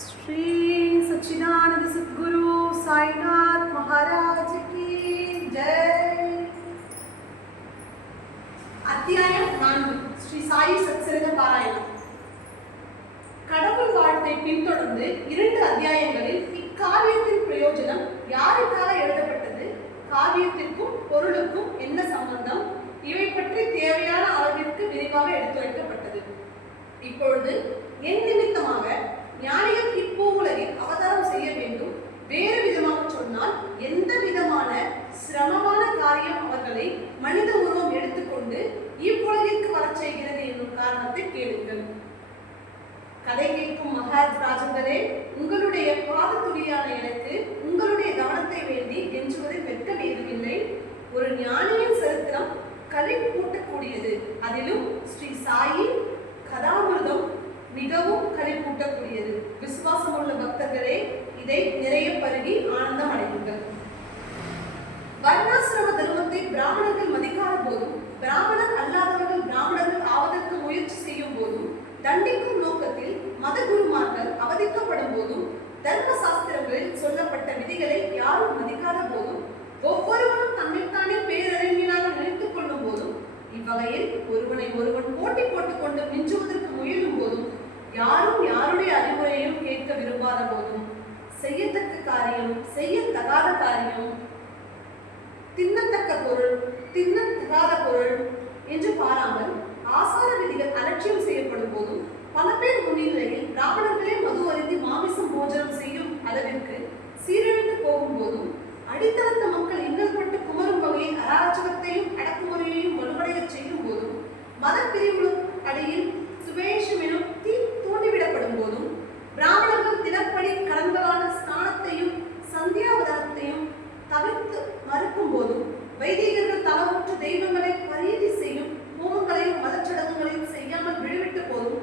श्री सच्चिदानंद सद्गुरु साईनाथ महाराज की जय। அத்தியாயம் 4 ஸ்ரீ சாயி சத்சரித பாராயணம். கடவுள் வாழ்த்தை பின்தொடர்ந்து 2 அத்தியாயங்களில் இக்காவியத்தின் பிரயோஜனம், யாருக்காக எழுதப்பட்டது, காவியத்திற்கும் பொருளுக்கும் என்ன சம்பந்தம், இவை பற்றி தேவையான அளவிற்கு விரிவாக எடுத்துரைக்கப்பட்டது. இப்பொழுது என் நிமித்தமாக ஞானிகள் இப்பூவுலகில் அவதாரம் செய்ய வேண்டும். வேறு விதமாக சொன்னால், எந்த விதமான சிரமமான காரியம் அவர்களை மனித உருவம் எடுத்துக்கொண்டு இவ்வுலகிற்கு வரச் செய்கிறது என்னும் காரணத்தை கேளுங்கள். கதை கேட்கும் மகாராஜ் ராஜங்களே, உங்களுடைய பாதத்துளியான எனக்கு உங்களுடைய கவனத்தை வேண்டி கெஞ்சுவதில் வெட்கம் ஏதுமில்லை. ஒரு ஞானியின் சரித்திரம் களிப்பூட்டக்கூடியது. அதிலும் ஸ்ரீ சாயி கதாமிருதம் மிகவும் களிப்பூட்டக்கூடியது. விசுவாசமுள்ள பக்தர்களே, இதை நிறைய பருகி ஆனந்தம் அடையுங்கள். வர்ணாசிரம தர்மத்தை பிராமணர்கள் மதிக்காத போதும், பிராமணர் அல்லாதவர்கள் பிராமணர்கள் ஆவதற்கு முயற்சி செய்யும் போதும், தண்டிக்கும் நோக்கத்தில் மதகுருமார்கள் அவதிக்கப்படும் போதும், தர்ம சாஸ்திரங்களில் சொல்லப்பட்ட விதிகளை யாரும் மதிக்காத போதும், ஒவ்வொருவரும் தன்னைத்தானே பேரறிஞனாக நினைத்துக் கொள்ளும் போதும், இவ்வகையில் ஒருவனை ஒருவன் போட்டி போட்டுக் கொண்டு மிஞ்சுவதற்கு முயலும் போதும், யாரும் யாருடைய அறிவுரையும் கேட்க விரும்பாத போதும், செய்யத்தக்க காரியம் செய்யத்தகாத காரியம், தின்னத்தக்க பொருள் தின்னத்தகாத பொருள் என்று பாராமல் ஆசார விதிகள் அலட்சியம் செய்யப்படும் போதும், பல பேர் முன்னிலையில் பிராமணர்களே மது அருந்தி மாமிசம் போஜனம் செய்யும் அளவிற்கு சீரழிந்து போகும் போதும், அடித்தளத்த மக்கள் இன்னல்பட்டு குமரும் வகையில் அராஜகத்தையும் அடக்குமுறையையும் வலுவடைய செய்யும் போதும், மத பிரிவு அடையில் சுவேஷம் எனும் தீ தூண்டிவிடப்படும் போதும், பிராமணர்கள் தினப்படி கடன்களான ஸ்நானத்தையும் சந்தியாவதானத்தையும் தவிர்த்து மறுக்கும் போதும், வைதிகர்கள் தலமுற்ற தெய்வங்களை பரீதி செய்யும் ஹோமங்களையும் மதச்சடங்குகளையும் செய்யாமல் விழுவிட்ட போதும்,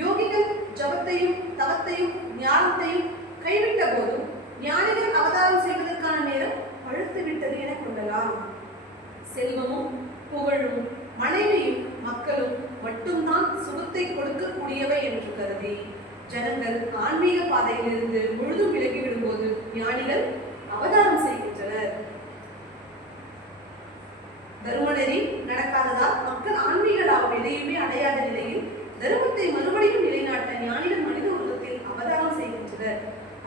யோகிகள் ஜபத்தையும் தவத்தையும் ஞானத்தையும் கைவிட்ட போதும், ஞானிகள் அவதாரம் செய்வதற்கான நேரம் பழுத்து விட்டது என கொள்ளலாம். செல்வமும் புகழும் மனைவியும் மக்களும் மட்டும்தான் சுகத்தை கொடுக்கக்கூடியவை என்று கருதி ஜனங்கள் ஆன்மீக பாதையிலிருந்து முழுதும் விலகிவிடும் போது ஞானிகள் அவதாரம் செய்கின்றனர். தர்மநெறி நடக்காததால் மக்கள் ஆன்மீக லாபம் எதையுமே அடையாத நிலையில் தர்மத்தை மறுபடியும் நிலைநாட்ட ஞானிகள் மனித உலகத்தில் அவதாரம் செய்கின்றனர்.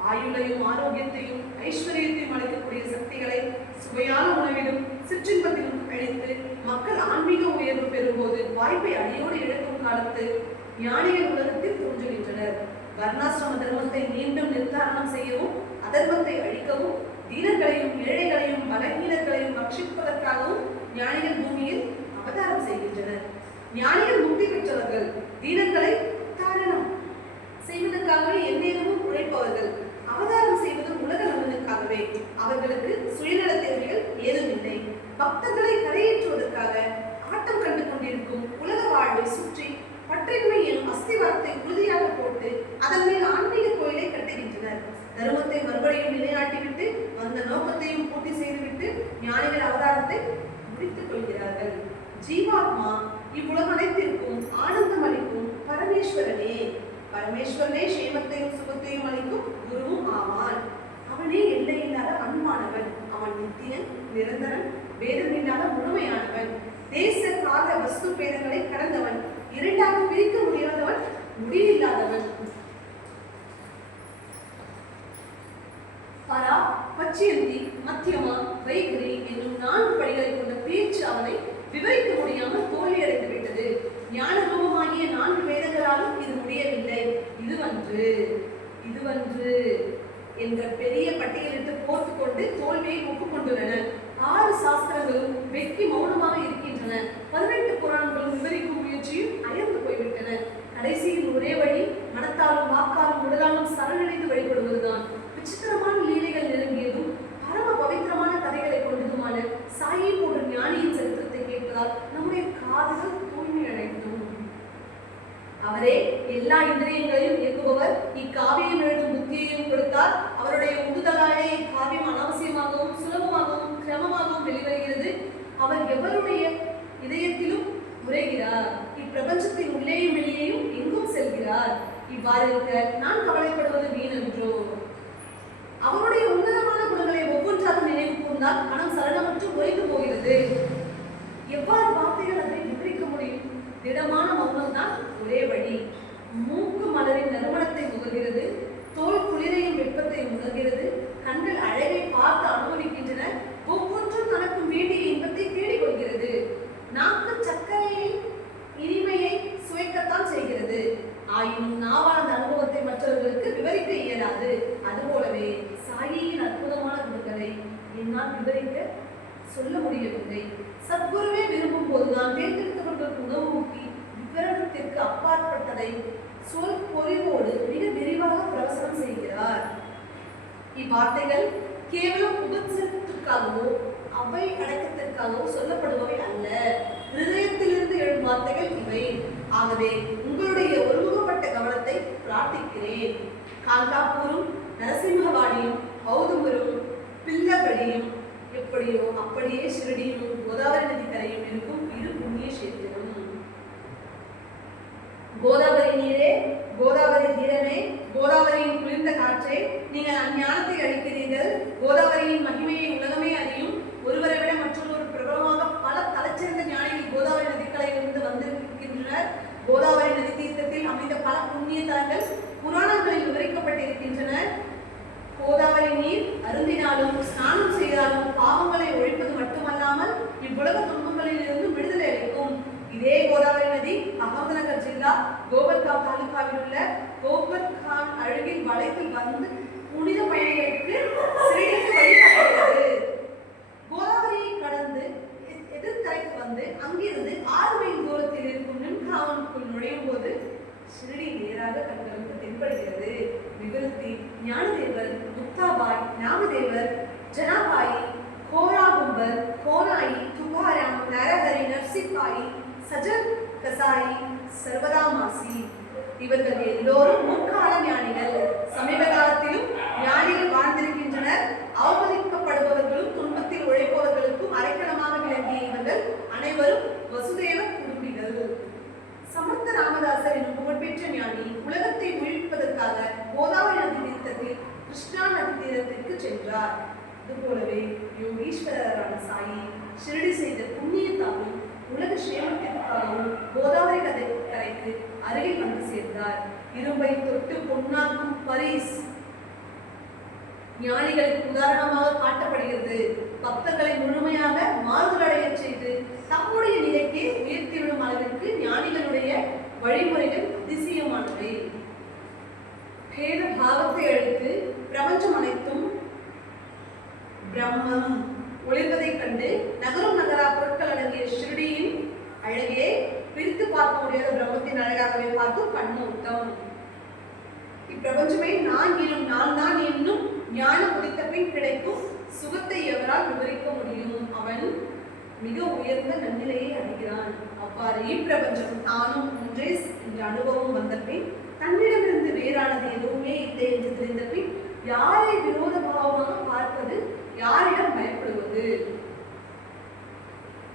ஆயுளையும் ஆரோக்கியத்தையும் ஐஸ்வர்யத்தையும் அளிக்கக்கூடிய சக்திகளை சுவையான உணவிலும் சிற்றின்பத்திலும் அழித்து மக்கள் ஆன்மீக உயர்வு பெறும்போது வாய்ப்பை அடியோடு இழக்கும் காலத்து ஞானிகள் உலகத்தில் தோன்றுகின்றனர். வர்ணாசிரம தர்மத்தை மீண்டும் நிர்தாரணம் செய்யவும், அதர்மத்தை அழிக்கவும், தீனர்களையும் ஏழைகளையும் பலகீனர்களையும் ரட்சிப்பதற்காகவும் ஞானிகள் பூமியில் அவதாரம் செய்கின்றனர். ஞானிகள் முக்தி பெற்றவர்கள். தீனர்களை தாரணம் செய்வதற்காகவே எந்நேரமும் உழைப்பவர்கள். அவதாரம் செய்வது உலக நலனுக்காகவே. அவர்களுக்கு சுயநல தேவைகள் ஏதுமில்லை. பக்தர்களை கரையேற்றுவதற்காக ஆட்டம் கண்டு கொண்டிருக்கும் உலக வாழ்வை சுற்றி பற்றின்மை எனும் அஸ்திவாரத்தை உறுதியாக போட்டு அதன் மேல் ஆன்மீக கோயிலை கட்டுகின்றனர். தர்மத்தை மறுபடியும் நிலைநாட்டிவிட்டு அந்த நோக்கத்தையும் பூர்த்தி செய்துவிட்டு ஞானிகள் அவதாரத்தை முடித்துக் கொள்கிறார்கள். ஜீவாத்மா இவ்வுலக அனைத்திற்கும் ஆனந்தம் அளிக்கும் பரமேஸ்வரனே. பரமேஸ்வரனே சேமத்தையும் சுகத்தையும் அளிக்கும் குருவும் ஆவான். அவனே எல்லையில்லாத அன்பானவன். அவன் நித்தியன், நிரந்தரன், பேதமில்லாத முழுமையானவன். தேச கால வஸ்து பேதங்களை கடந்தவன். இரண்டாக பிரிக்க முடியாதவன், முடியில்லாதவன். பரா, பச்சியந்தி, மத்தியமா, வைகரி என்னும் 4 படிகளை கொண்ட பேச்சு அவனை விவரிக்க முடியாமல் தோல்வியடைந்து விட்டது. ஞான ரூபமாகிய 4 வேதங்களாலும் இது முடியவில்லை. இதுவன்று என்ற பெரிய பட்டியலிட்டு போர்த்து கொண்டு தோல்வியை ஒப்புக்கொண்டுள்ளன. 6 சாஸ்திரங்களும் வெட்கி மௌனமாக இருக்கின்றன. 18 புராணங்களும் விவரிக்கும் முயற்சியும் அயர்ந்து போய்விட்டன. கடைசியில் ஒரே வழி மனத்தாலும் வாக்காலும் உடலாலும் சரணடைந்து வழிபடுவதுதான். விசித்திரமான லீலைகள் நெருங்கியதும் பரம பவித்திரமான கதைகளை கொண்டதுமான சாயி போன்ற ஞானியின் சரித்திரத்தை கேட்பதால் நம்முடைய காதுகள் தூய்மை அடைந்தும். அவரே எல்லா இந்திரியங்களையும் இயக்குபவர். இக்காவியம் எழுதும் புத்தியையும் கொடுத்தார். அவருடைய உந்துதலாலே இக்காவியம் அனாவசியமாகவும் சுலபமாகவும் கிரமமாகவும் வெளிவருகிறது. அவர் எவருடைய இதயத்திலும் உரைகிறார். இப்பிரபஞ்சத்தின் உள்ளேயும் வெளியேயும் எங்கும் செல்கிறார். இருக்க நான் கவலைப்படுவது வீணென்றோ? அவருடைய உன்னதமான குணங்களை ஒவ்வொன்றாக நினைவு கூர்ந்தால் மனம் சலனமற்று உறைந்து போகிறது. எவ்வாறு வார்த்தைகள் அதை விவரிக்க முடியும்? திடமான மௌனம் தான் ஒரே வழி. மூக்கு மலரின் நறுமணத்தை முகர்கிறது, தோல் குளிரையும் வெப்பத்தை முகர்கிறது, கண்கள் அழகை பார்த்து அனுபவிக்கின்றன, ஒவ்வொன்றும் தனக்கு வேண்டிய இன்பத்தை தேடிக் கொள்கிறது. நாக்கு சர்க்கரையை இனிமையை சுவைக்கத்தான் செய்கிறது. ஆயினும் நாவால் அந்த அனுபவத்தை மற்றவர்களுக்கு விவரிக்க இயலாது. அதுபோலவே சாயியின் அற்புதமான குணங்களை என்னால் விவரிக்க சொல்ல முடியவில்லை. சத்குருவே விரும்பும் போதுதான் தேர்ந்தெடுத்தவர்களுக்கு உணவு ஊட்டி விவரணத்திற்கு அப்பாற்பட்டதை சொல் பொறிவோடு மிக விரிவாக பிரவசனம் செய்கிறார். இவ்வார்த்தைகள் கேவலம் உபசரிப்புக்காகவோ அவை அடக்கத்திற்காகவோ சொல்லப்படுபவை அல்ல. ஹிருதயத்திலிருந்து எழும் வார்த்தைகள் இவை. ஆகவே உங்களுடைய ஒருமுகப்பட்ட கவனத்தை பிரார்த்திக்கிறேன். கால்காப்பூரும் நரசிம்மவாடியும் ஔதும்பரும் பில்லபடியும் எப்படியோ அப்படியே ஷிரடியும் கோதாவரி நதி கரையும் இருக்கும் இரு புண்ணிய கஷேத்திரம். கோதாவரி நீரே, கோதாவரி தீரமே, கோதாவரியின் குளிர்ந்த காற்றே, நீங்கள் அஞ்ஞானத்தை அளிக்கிறீர்கள். கோதாவரியின் மகிமையை உலகமே அறியும். ஒருவரை விட மற்றொரு பிரபலமாக பல தலைச்சிறந்த ஞானிகள் கோதாவரி நதிக்கரையிலிருந்து வந்திருக்கின்றனர். கோதாவரி நதி தீர்த்தத்தில் அமைந்த பல புண்ணிய தலங்கள் புராணங்களில் விவரிக்கப்பட்டிருக்கின்றன. கோதாவரி நீர் அருந்தினாலும் ஸ்நானம் செய்தாலும் பாவங்களை ஒழிப்பது மட்டுமல்லாமல் இவ்வுலக துன்பங்களில் இருந்து விடுதலை அளிக்கும். இதே கோதாவரி நதி அகமதுநகர் ஜில்லா கோபர்காவ் தாலுகாவில் உள்ள கோபர்கான் அருகில் வளைவில் வந்து புனித பயணிகளுக்கு சிறைக்கு வழிகாட்டுகிறது. கோதாவரியை கடந்து எதிர்கரைக்கு வந்து அங்கிருந்து 6 மைல் தூரத்தில் இருக்கும் நிம்காவனுக்குள் நுழையும் போது ஷிரடி நேராக கண்களுக்கு தென்படுகிறது. விவருத்தி, ஞானதேவர், முக்தாபாய், நாமதேவர், ஜனாபாயி, கோராகும்பர், கோனாயி, துகாராம், நரஹரி, நர்சிப்பாயி, சஜன் கசாயி, சர்வதாமாசி இவர்கள் எல்லோரும் முற்கால ஞானிகள். சமீப காலத்திலும் ஞானிகள் வாழ்ந்திருக்கின்றனர். அவமதிக்கப்படுபவர்களும் துன்பத்தில் உழைப்பவர்களுக்கும் அரைக்கணமாக விளங்கிய இவர்கள் அனைவரும் வசுதேவ குடும்பிகள். சமர்த்த ராமதாசர் என்னும் புகழ்பெற்ற ஞானி உலகத்தை வீழ்ப்பதற்காக கோதாவரி நதி தீர்த்தத்தில் கிருஷ்ணா நதி தீரத்திற்கு சென்றார். அதுபோலவே யோகீஸ்வரரான சாயி ஷிரடி செய்த புண்ணியத்தாலும் உலக சேமத்திற்காகவும் கோதாவரி கரைக்கு அருகில் வந்து சேர்ந்தார். இரும்பை தொட்டு பொன்னாக்கும் பரிஸ் ஞானிகளுக்கு உதாரணமாக காட்டப்படுகிறது. பக்தர்களை முழுமையாக மாறுதலடைய செய்து தம்முடைய நிலைக்கு உயர்த்திவிடும் அளவிற்கு ஞானிகளுடைய வழிமுறைகள் அதிசயமானவை. பேத பாவத்தை அழித்து பிரபஞ்சம் அனைத்தும் பிரம்மம் ஒளிர்வதைக் கண்டு நகரும் நகரா பொருட்கள் அடங்கிய ஷிரடியின் அழகே பிரித்து பார்க்க முடியாத பிரம்மத்தின் அழகாகவே பார்க்கும் கண்ணோட்டம். இப்பிரபஞ்சமே நான் தான் என்னும் ஞானம் உதித்த பின் கிடைக்கும் சுகத்தை எவரால் விவரிக்க முடியும்? அவன் மிக உயர்ந்த நன்னிலையை அடைகிறான். அவ்வாறு இப்பிரபஞ்சம் தானும் ஒன்றே என்ற அனுபவம் வந்த பின் தன்னிடமிருந்து வேறானது எதுவுமே இல்லை என்று தெரிந்த பின் யாரை விரோத பாவமாக பார்ப்பது, யாரிடம் பயப்படுவது?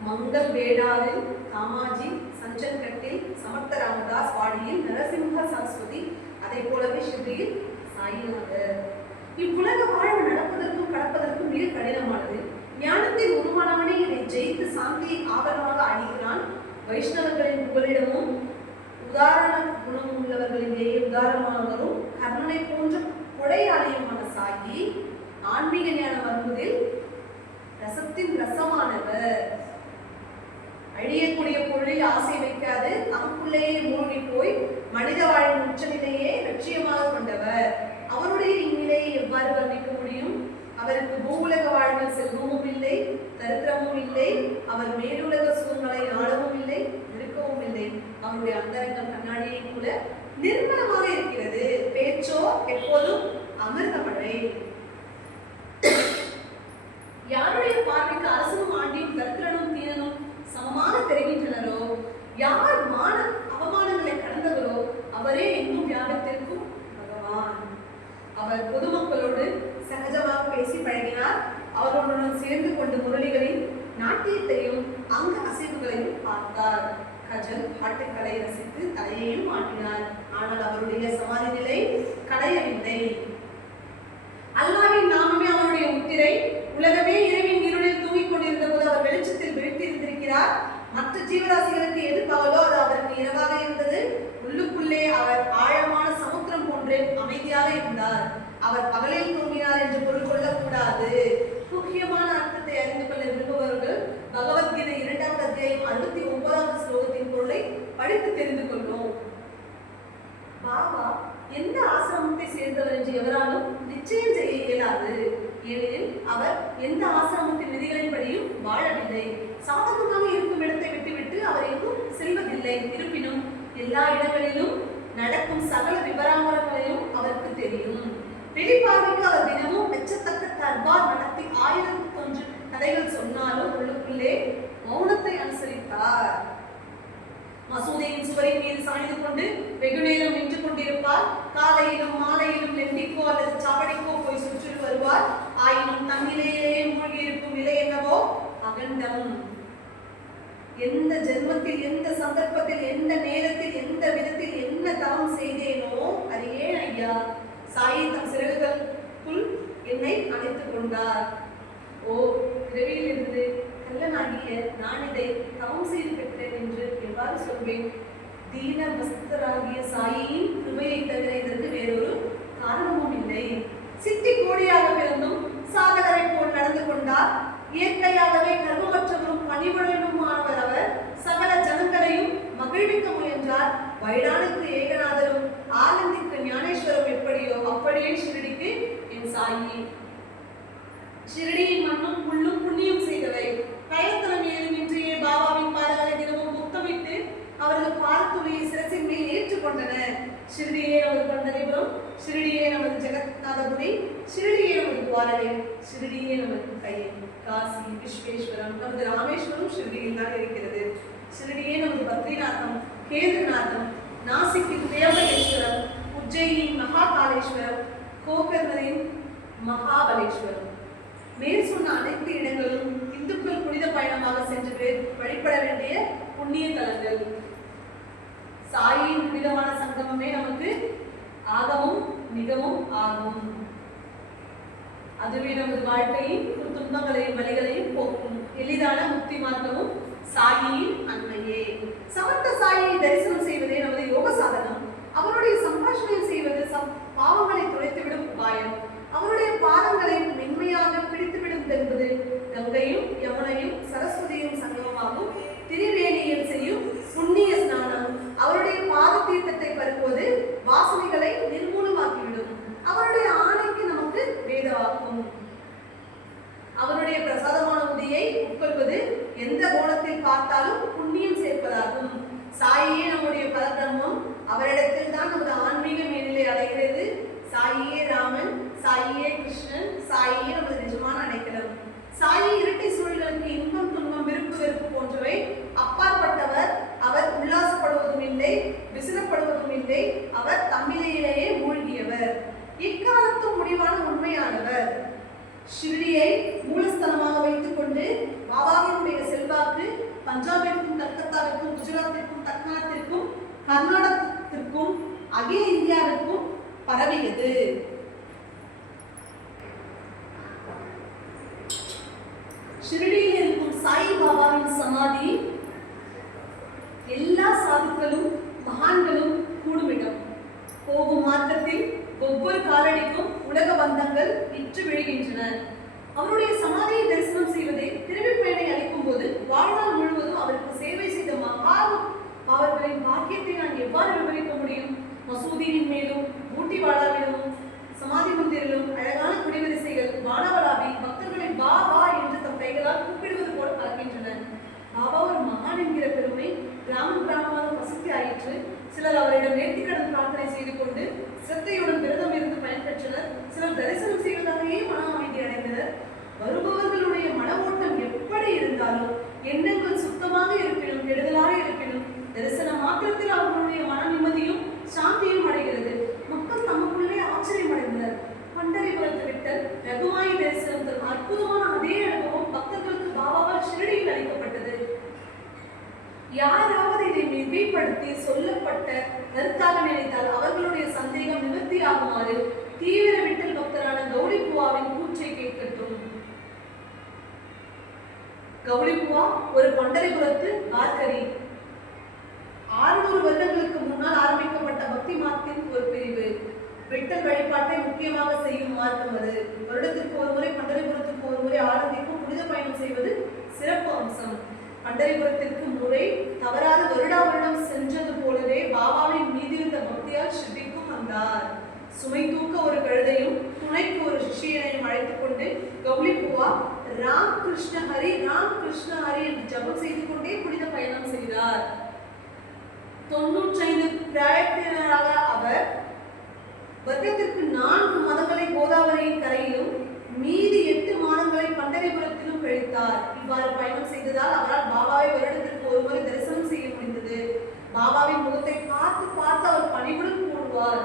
மங்கள் வேடாவில் காமாஜி, சஞ்சன் கட்டில் சமர்த்த ராமதாஸ் வாடியில் நரசிம்ம சரஸ்வதி, அதை போலவே ஷிரடியில் சாயிநாதர். இவ்வுலக வாழ்வு நடப்பதற்கும் கடப்பதற்கும் மிக கடினமானது. ஞானத்தின் உருவானவனே இதை ஜெயித்து சாந்தியை ஆபரணமாக அணிகிறான். வைஷ்ணவர்களின் புகலிடமும் உதாரண குணம் உள்ளவர்களிலேயே உதாரணமானவரும் கர்ணனை போன்ற கொடையாளியுமான சாயி ஆன்மீக ஞானம் வருவதில் ரசத்தின் ரசமானவர். அழியக்கூடிய பொருளில் ஆசை வைக்காது நமக்குள்ளேயே மூழ்கி போய் மனித வாழ்வின் உச்சநிலையே லட்சியமாக கொண்டவர். அவருடைய இந்நிலையை எவ்வாறு வர்ணிக்க முடியும்? அவருக்கு பூவுலக வாழ்வில் செல்வமும் இல்லை, தரித்திரமும் இல்லை. அவர் மேலுலக சுகங்களை நாடவும் இல்லை, இருக்கவும் இல்லை. அவருடைய அந்தரங்கம் கண்ணாடியை போல நிர்மலமாக இருக்கிறது. பேச்சோ எப்போதும் அமிர்தமழை. யாருடைய பார்வைக்கு அரசனும் ஆண்டியும் தரித்திரனும் தீரனும் சமமாக தெரிகின்றனரோ, யார் மான அவமானங்களை கடந்தவரோ அவரே எங்கும் வியாபித்திருக்கும் பகவான். அவர் பொதுமக்களோடு சகஜமாக பேசி பழகினார். அவர்களுடன் சேர்ந்து கொண்டு முரளிகளின் நாட்டியத்தையும் அங்க அசைவுகளையும் பார்த்தார். கஜல் பாட்டுக்களை ரசித்து தலையையும் ஆட்டினார். ஆனால் அவருடைய சமாதி நிலை கடையவில்லை. அல்லாஹ்வின் நாமமே அவருடைய முத்திரை. உலகமே இரவின் இருளில் தூங்கிக் கொண்டிருந்த போது அவர் வெளிச்சத்தில் விழித்திருந்திருக்கிறார். மற்ற ஜீவராசிகளுக்கு எது பகலோ அது அவருக்கு இரவாக இருந்தது. உள்ளுக்குள்ளே அவர் ஆழமான சமுத்திரம் போன்று அமைதியாக இருந்தார். அவர் பகலில் தூங்கினார் என்று பொருள் கொள்ளக்கூடாது. முக்கியமான அர்த்தத்தை அறிந்து கொள்ள விரும்புபவர்கள் பகவத்கீதை 2வது அத்தியாயம் 69வது ஸ்லோகத்தின் பொருளை படித்து தெரிந்து கொள்வோம். பாபா எந்த ஆசிரமத்தை சேர்ந்தவர் என்று எவராலும் நிச்சயம் செய்ய இயலாது. ஏனெனில் அவர் எந்த ஆசிரமத்தின் விதிகளின்படியும் வாழவில்லை. சாதாரணமாக இருக்கும் இடத்தை விட்டுவிட்டு அவர் எங்கும் செல்வதில்லை. இருப்பினும் எல்லா இடங்களிலும் நடக்கும் சகல விவரங்களையும் அவருக்கு தெரியும். வெளிப்பார்வைக்கு அவர் தினமும் மெச்சத்தக்க தர்பார் நடத்தி 1001 கதைகள் சொன்னாலும் உள்ளுக்குள்ளே மௌனத்தை அனுசரித்தார். மசூதியின் சுவரின் மீது சாய்ந்து கொண்டு வெகு நேரம் நின்று கொண்டிருப்பார். காலையிலும் மாலையிலும் லெண்டிக்கோ அல்லது சாவடிக்கோ போய் சுற்றி வருவார். ஆயினும் தன்னிலேயே மூழ்கியிருக்கும் நிலை என்னவோ அகண்டம். எந்த ஜென்மத்தில், எந்த சந்தர்ப்பத்தில், எந்த நேரத்தில், எந்த விதத்தில் என்ன தவம் செய்தேனோ அது ஏன் ஐயா சாயி தம் சிறகுகளுக்குள் என்னை அணைத்துக் கொண்டார். ஓ, பிறவியில் இருந்து கல்லனாகிய நான் இதை தவம் செய்து பெற்றேன் என்று எவ்வாறு சொல்வேன்? தீன வஸ்தராகிய சாயியின் கிருபையை தவிர இதற்கு வேறொரு காரணமும் இல்லை. சிட்டி கோடியாக பிறந்தும் சாதகரை போல் நடந்து கொண்டார். இயற்கையாகவே கர்மமற்றவரும் பணிவுடனுமானவர் அவர். சகல ஜனங்களையும் மகிழ்விக்க முயன்றார். வைடானுக்கு ஏகநாதரும் ஆனந்திக்கு ஞானேஸ்வரம் எப்படியோ அப்படியே ஷிரடிக்கு என் சாயி. ஷிரடியின் மண்ணும் புல்லும் புண்ணியம் செய்தவை. பயத்தனம் ஏதுமின்றியே பாபாவின் பாதங்களை தினமும் முத்தமிட்டு அவரது பாதத்துளியை சிரசின் மேல் ஏற்றுக்கொண்டன. ஷிரடியே நமது பண்டரிபுரம், ஷிரடியே நமது ஜெகநாதபுரி, ஷிரடியே நமது துவாரகை, ஷிரடியே நமது கையை. காசி, விஸ்வேஸ்வரம், நமது ராமேஸ்வரம் ஷிரடியில் தான் இருக்கிறது. ஷிரடியே நமது பத்ரிநாதம், கேதார்நாதம், நாசிக்கின் தேவகேஸ்வரம், உஜ்ஜயினின் மகாகாலேஸ்வரம், கோகர்ணரின் மகாபலேஸ்வரம். மேல் சொன்ன அனைத்து இடங்களும் இந்துக்கள் புனித பயணமாக சென்று வழிபட வேண்டிய புண்ணிய தலங்கள். சாயின் புனிதமான சங்கமமே நமக்கு ஆகமும் மிகவும் ஆகும். அதுவே நமது வாழ்க்கையின் துன்பங்களையும் வலிகளையும் போக்கும் எளிதான முக்தி மார்க்கமும் சாயின் அன்மையே. சமர்த்த சாயை தரிசனம் செய்வதே நமது யோக சாதனம். அவருடைய சம்பாஷணை செய்வது பாவங்களை துடைத்துவிடும் உபாயம். அவருடைய பாதங்களை மென்மையாக பிடித்துவிடும் என்பது கங்கையும் யமுனையும் சரஸ்வதியும் சங்கமமாகும் திருவேணியில் செய்யும் புண்ணிய ஸ்நானம். அவருடைய பாத தீர்த்தத்தை பருக்குவது வாசனைகளை நிர்மூலமாக்கிவிடும். அவருடைய ஆணைக்கு நமக்கு வேதவாக்கும். அவருடைய பிரசாதமான உதியை உட்கொள்வது எந்த கோணத்தில் பார்த்தாலும் புண்ணியம் சேர்ப்பதாகும். சாயியே நம்முடைய பரபிரம்மம். அவரிடத்தில் தான் நமது ஆன்மீக மேல்நிலை அடைகிறது. சாயியே ராமன், சாயியே கிருஷ்ணன், சாயியே நமது நிஜமான அடைக்கலம். சாயி இரட்டை சூழல்களுக்கு இன்பம், துன்பம், விருப்பு, வெறுப்பு போன்றவை அப்பாற்பட்டவர். அவர் உல்லாசப்படுவதும் இல்லை, விசிலப்படுவதும் இல்லை. அவர் தம்மிலேயே மூழ்கியவர், இக்காலத்தும் முடிவான உண்மையானவர். ஷிரடியை மூலஸ்தலமாக வைத்துக் கொண்டு பாபாவினுடைய செல்வாக்கு பஞ்சாபிற்கும், கல்கத்தாவிற்கும், குஜராத்திற்கும், தக்காணத்திற்கும், கர்நாடகத்திற்கும், அகில இந்தியாவிற்கும் பரவியது. ஷிரடியில் இருக்கும் சாய் பாபாவின் சமாதி எல்லா சாதுக்களும் மகான்களும் கூடுமிடம். போகும் மார்க்கத்தில் ஒவ்வொரு காலடிக்கும் உலக பந்தங்கள் இற்று விழுகின்றன. அவருடைய சமாதியை தரிசனம் செய்வதே திருவி பயனை அளிக்கும் போது வாழ்நாள் முழுவதும் அவருக்கு சேவை செய்த அவர்களின் பாக்கியத்தை நான் எவ்வாறு விவரிக்க முடியும்? மசூதியின் மேலும் ஊட்டி வாழாவிலும் சமாதி மந்திரிலும் அழகான குடிவரிசைகள் வானவராவி பக்தர்களை வா வா என்று தம் கைகளால் கூப்பிடுவது போல பறக்கின்றன. பாபா ஒரு மகான் என்கிற பெருமை கிராமமாக பசுத்தி ஆயிற்று. சிலர் அவரிடம் நேர்த்திக்கடன் பிரார்த்தனை செய்து கொண்டு சிரத்தையுடன் விரதம் இருந்து பயன்பெற்றனர். சிலர் தரிசனம் செய்வதாலேயே மன அமைதி அடைந்தனர். வருபவர்களுடைய மன ஓட்டம் எப்படி இருந்தாலும், எண்ணங்கள் சுத்தமாக இருப்பினும் கெடுதலாக இருப்பினும், தரிசன மாத்திரத்தில் அவர்களுடைய மன நிம்மதியும் சாந்தியும் அடைகிறது. மக்கள் தமக்குள்ளே ஆச்சரியம் அடைந்தனர். பண்டரிபுரத்து விட்டல் ரகுமாயி தரிசனம் தரும் அற்புதமான அதே அனுபவம் பக்தர்களுக்கு பாபாவால் ஷிரடியில் அளிக்கப்பட்டது. யாராவது இதை மிகைப்படுத்தி சொல்லப்பட்ட கருத்தாக நினைத்தால் மாடு தீவிர விட்டல் பக்தரான கௌளிபுவாவின் கூற்றை கேட்கட்டும். கௌளிபுவா ஒரு பண்டரிபுரத்து ஆர்கரி. 600 வருடங்களுக்கு முன்னால் ஆரம்பிக்கப்பட்ட பக்தி மார்க்கத்தின் ஒரு பிரிவு. விட்டல் வழிபாட்டை முக்கியமாக செய்யும் மார்க்கம் அது. வருடத்திற்கு ஒரு முறை பண்டரிபுரத்திற்கு ஒரு முறை ஆலயத்திற்கும் புனித பயணம் செய்வது சிறப்பு அம்சம். பண்டரிபுரத்திற்கு முறை தவறாத வருடா வருடம் சென்றது போலவே பாபாவின் மீதிருந்த பக்தியால் ஸ்ரீக்கும் வந்தார். சுமை தூக்க ஒரு கழுதையும் துணைக்கு ஒரு சிஷியனையும் அழைத்துக் கொண்டு கௌளிபுவா ராம் கிருஷ்ண ஹரி என்று ஜபம் செய்து கொண்டே புனித பயணம் செய்தார். 95 பிராயத்தினராக அவர் வருடத்திற்கு 4 மாதங்களை கோதாவரியின் கரையிலும் மீதி 8 மாதங்களை பண்டரிபுரத்திலும் கழித்தார். இவ்வாறு பயணம் செய்ததால் அவரால் பாபாவை வருடத்திற்கு ஒரு முறை தரிசனம் செய்ய முடிந்தது. பாபாவின் முகத்தை பார்த்து பார்த்து அவர் பணிவுடன் கூடுவார்.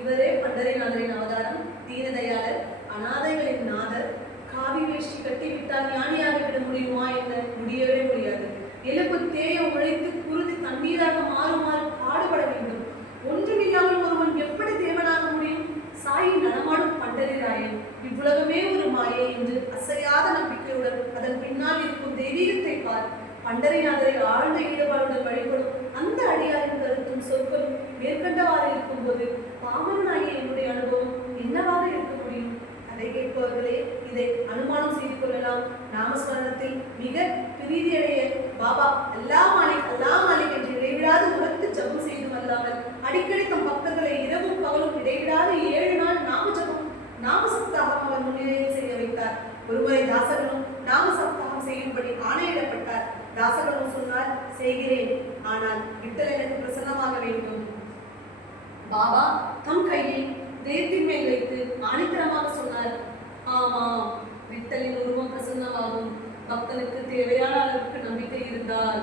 இவரே பண்டரிநாதரின் அவதாரம், தீனதயாளர், அநாதைகளின் நாதர். காவி வேஷ்டி கட்டிவிட்டால் ஞானியாகிவிட முடியுமா என முடியவே முடியாது. எலும்பு தேய உழைத்து குருதி தண்ணீராக மாறுமாறு பாடுபட வேண்டும். ஒன்றுமில்லாமல் ஒருவன் எப்படி தேவனாக முடியும்? சாயி நடமாடும் பண்டரிராயன். இவ்வுலகமே ஒரு மாயை என்று அசையாத நம்பிக்கையுடன் அதன் பின்னால் இருக்கும் தெய்வீகத்தை பார். பண்டரிநாதரை ஆழ்ந்த ஈடுபாடுடன் வழிபடும் அந்த அடியாரின் கருத்தும் சொற்களும் மேற்கண்டவாறு இருக்கும்போது பாமரனாகிய என்னுடைய அனுபவம் என்னவாக இருக்க முடியும்? அதை கேட்பவர்களே இதை அனுமானம் செய்து கொள்ளலாம். நாமஸ்மரணத்தில் மிக பிரீதியடைய பாபா அல்லா மாலிக் என்று இடைவிடாது உணர்த்து ஜபம் செய்தும் அல்லாமல் அடிக்கடி தம் பக்தர்களை இரவும் பகலும் இடைவிடாது 7 நாள் நாம சப்தாகம் அவர் முன்னிலையில் செய்ய வைத்தார். ஒருமுறை தாசர்களும் நாம சப்தாகம் செய்யும்படி ஆணையிடப்பட்டார். தாசர்களும் சொன்னார், செய்கிறேன், ஆனால் விட்டல் எனக்கு பிரசன்னமாக வேண்டும். பாபா தம் கையை தேத்தின் மேல் வைத்து ஆணித்தரமாக சொன்னார், ஆமா, விட்டலின் உருவம் பிரசன்னமாகும். பக்தனுக்கு தேவையான அளவுக்கு நம்பிக்கை இருந்தால்.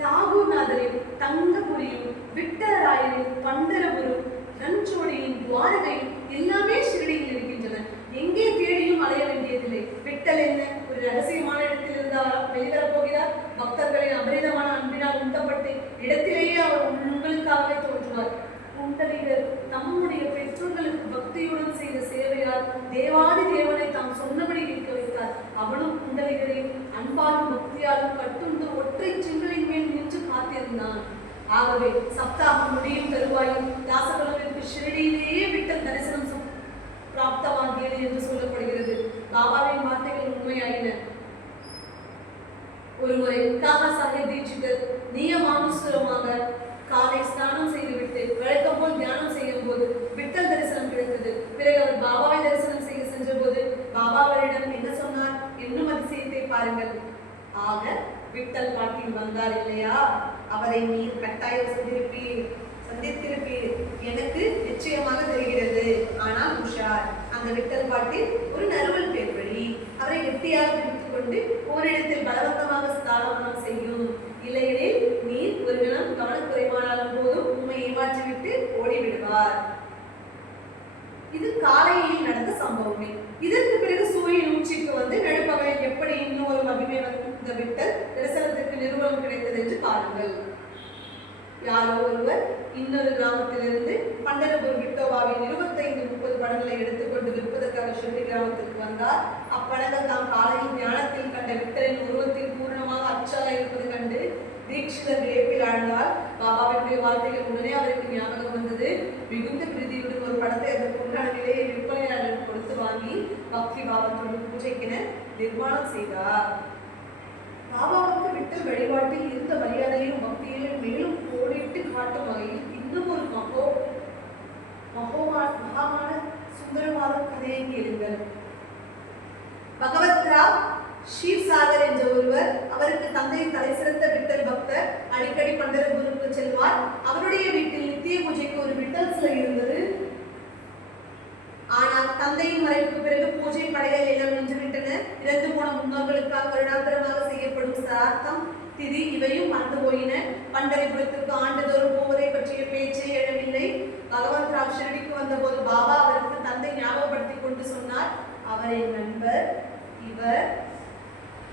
தாகூர்நாதரின் தங்கபுரியும் விட்டலராயரின் பண்டரபுரம் ரன்சோடியின் துவாரகையும் எல்லாமே ஷிரடியில் இருக்கின்றன. எங்கே தேடியும் அலைய வேண்டியதில்லை. விட்டல் என்ன ஒரு ரகசியமான இடத்தில் இருந்தால் வெளிவரப் போகிறார். பக்தர்களின் அபரிதமான அன்பினால் உண்டப்பட்டு இடத்திலேயே அவர் உங்களுக்காகவே தோன்றுவார். குண்டலிகர் தம்முடைய பெற்றோர்களுக்கு பக்தியுடன் செய்த சேவையால் தேவாதி தேவனை தாம் சொன்னபடி கேட்க வைத்தார். அவனும் குண்டலிகரின் அன்பாலும் பக்தியாலும் கட்டுண்டு ஒற்றை செங்கலின் மேல் நின்று காத்திருந்தான். ஆகவே சப்தாகம் முடியும் தருவாயும் தாசகுலவிற்கு ஷிரடியிலேயே விட்டல் தரிசனம் பிராப்தமாகியது என்று சொல்லப்படுகிறது. பாபாவின் வார்த்தைகள் உண்மையாயின. ஒருமுறை காகா சாஹிப் தீட்சிதர் நியமானுசரமாக காலை ஸ்நானம் செய்துவிட்டு வழக்கம் போல் தியானம் செய்யும் போது விட்டல் தரிசனம் கிடைத்தது. பிறகு அவர் பாபாவை தரிசனம் செய்ய சென்ற போது பாபா அவரிடம் என்ன சொன்னார்? இன்னும் அதிசயத்தை பாருங்கள். ஆக விட்டல் பாட்டில் வந்தார் இல்லையா, அவரை நீர் கட்டாயம் சந்தித்திருப்பீர் எனக்கு நிச்சயமாக தெரிகிறது. ஆனால் உஷார், அந்த விட்டல் பாட்டில் ஒரு நறுவல் பேர் வழி அவரை கெட்டியாக பிடித்துக் கொண்டு ஓரிடத்தில் பலவந்தமாக ஸ்தானமனம் செய்யும். இல்லையெனில் நீர் ஒரு தினம் கவனக்குறைவானாலும் போதும் உண்மை ஏமாற்றிவிட்டு ஓடிவிடுவார். இது காலையில் நடந்த சம்பவமே. இதற்கு பிறகு சூரியன் உச்சிக்கு வந்து நடுப்பகலில் எப்படி இன்னும் ஒரு மகிமை வந்த விட்டல் தரிசனத்திற்கு நிறுவனம் கிடைத்தது என்று பாருங்கள். யாரோ ஒருவர் இன்னொரு கிராமத்திலிருந்து பண்டரபுர் விட்டோபாவின் 25-30 படங்களை எடுத்துக்கொண்டு விற்பதற்காக ஷிரடி கிராமத்திற்கு வந்தார். அப்படங்கள் தாம் காலையில் ஞானத்தில் கண்ட விட்டலின் உருவத்தில் பூர்ணமாக அச்சாக இருப்பது கண்டு தீட்சிதர் வியப்பில் ஆழ்ந்தார். பாபாவினுடைய வார்த்தைகள் உடனே அவருக்கு ஞாபகம் வந்தது. மிகுந்த பிரீதியுடன் ஒரு படத்தை அதற்கு உண்டான விலையை விற்பனையாளருக்கு கொடுத்து வாங்கி பக்தி பாவத்தோடு பூஜைக்கென நிர்மாணம் செய்தார். பாபாவுக்கு விட்டல் வழிபாட்டில் இருந்த மரியாதையும் பக்தியிலும் மேலும் கோடிட்டு காட்டும் வகையில் இன்னும் ஒரு மகாமான சுந்தரவாத கதையை கேளுங்கள். பகவத்ராவ் ஷீர்சாகர் என்ற ஒருவர், அவருக்கு தந்தையின் தலை சிறந்த விட்டல் பக்தர், அடிக்கடி பண்டரபுருக்கு செல்வார். அவருடைய வீட்டில் நித்திய பூஜைக்கு ஒரு விட்டல் சிலை இருந்தது. ஆனால் தந்தையின் மறைவுக்கு பிறகு பூஜை படைகள் எல்லாம் நின்றுவிட்டன. இறந்து போன முன்னோர்களுக்காக வருடாந்திரமாக செய்யப்படும் சிரார்த்தம், திதி இவையும் மறந்து போயின. பண்டரிபுரத்திற்கு ஆண்டுதோறும் போவதை பற்றிய பேச்சே எழவில்லை. பகவந்த் ராவ் ஷிரடிக்கு வந்தபோது பாபா அவருக்கு தந்தை ஞாபகப்படுத்தி கொண்டு சொன்னார், அவர் என் நண்பர், இவர்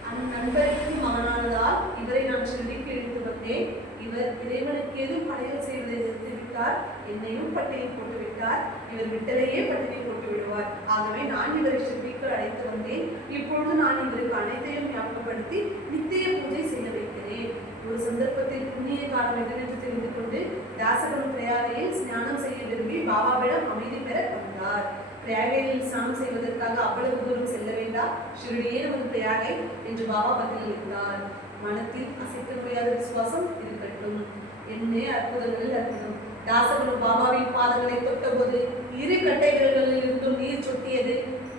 அந்நண்பருக்கு மகனானதால் இவரை நான் ஷிரடிக்கு இழுத்து வந்தேன். இவர் இறைவனுக்கு எதுவும் படையல் செய்வதை நிறுத்திவிட்டார், என்னையும் பட்டினி போட்டு விட்டார், இவர் விட்டலையே பட்டினி போட்டு விடுவார். ஆகவே நான் இவரை ஷிர்டிக்கு அழைத்து வந்தேன். இப்பொழுது நான் இவருக்கு அனைத்தையும் ஞாபகப்படுத்தி நித்திய பூஜை செய்ய வைக்கிறேன். ஒரு சந்தர்ப்பத்தில் புண்ணிய காலம் எதனென்று தெரிந்து கொண்டு தாசகன் பிரயாகையில் ஸ்நானம் செய்ய விரும்பி பாபாவிடம் அமைதி பெற வந்தார். பிரயாகையில் ஸ்நானம் செய்வதற்காக அவ்வளவு தூரம் செல்ல வேண்டாம், ஷிரடியே ஒரு பிரயாகை என்று பாபா பதில் இருந்தார். மனத்தில் அசைக்க முடியாத விசுவாசம் இருக்கட்டும். என்னே அற்புதங்களில் அற்புதம். தாசகனும் பாபாவின் பாதங்களை தொட்டபோது இரு கட்டை விரல்களில் இருந்தும் நீர் சொட்டியது.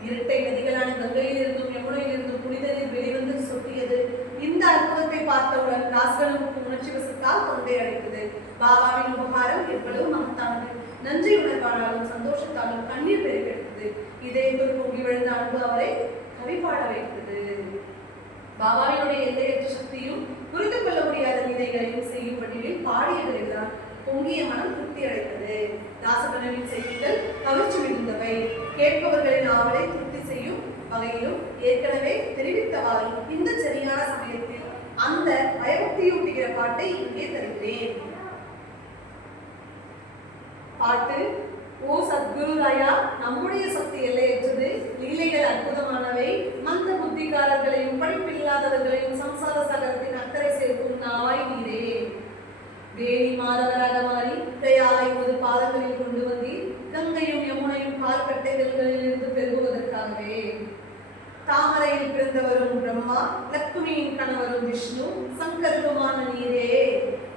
இரட்டை நதிகளான கங்கையில் இருந்தும் யமுனையில் இருந்தும் புனித நீர் வெளிவந்து சொட்டியது. இந்த அற்புதத்தை பார்த்தவுடன் தாசகனுக்கு உணர்ச்சி வசத்தால் தொண்டை அடைத்தது. பாபாவின் உபகாரம் எவ்வளவு மகத்தானது! நன்றி உணர்வானாலும் சந்தோஷத்தாலும் கண்ணீர் பெருக்கெடுத்தது. இதயத்தோடு பொங்கி விழுந்த அன்பு அவரை கவிப்பாட வைத்தது. பாபாவினுடைய எல்லையற்ற சக்தியும் புரிந்து கொள்ள முடியாத நிலைகளையும் செய்யும் வடிவில் பாடியதுதான் பொங்கிய மனம் திருப்தி அடைத்தது. தாசகனின் செய்திகள் கவர்ச்சி மிகுந்தவை. கேட்பவர்களின் ஆவலை திருப்தி செய்யும் வகையிலும் ஏற்கனவே தெரிவித்தவாறு இந்த சரியான சமயத்தில் அந்த பயபக்தியூட்டுகிற பாட்டை இங்கே தருகிறேன். பாட்டு. ஓ சத்குரு ராயா, நம்முடைய சக்தி எல்லையற்றது, லீலைகள் அற்புதமானவை. மந்த புத்திகாரர்களையும் படிப்பில்லாதவர்களையும் சம்சார சகரத்தின் அக்கறை சேர்க்கும் நாவாய் நீரே. வேணி மாதவராக மாறி பிரயாகை ஒரு பாதங்களில் கொண்டு வந்தீர். கங்கையும் யமுனையும் கால் கட்டைகளில் இருந்து பெருகுவதற்காகவே. தாமரையில் பிறந்தவரும் பிரம்மா, லக்ஷ்மியின் கணவரும் விஷ்ணு, சங்கருமான நீரே.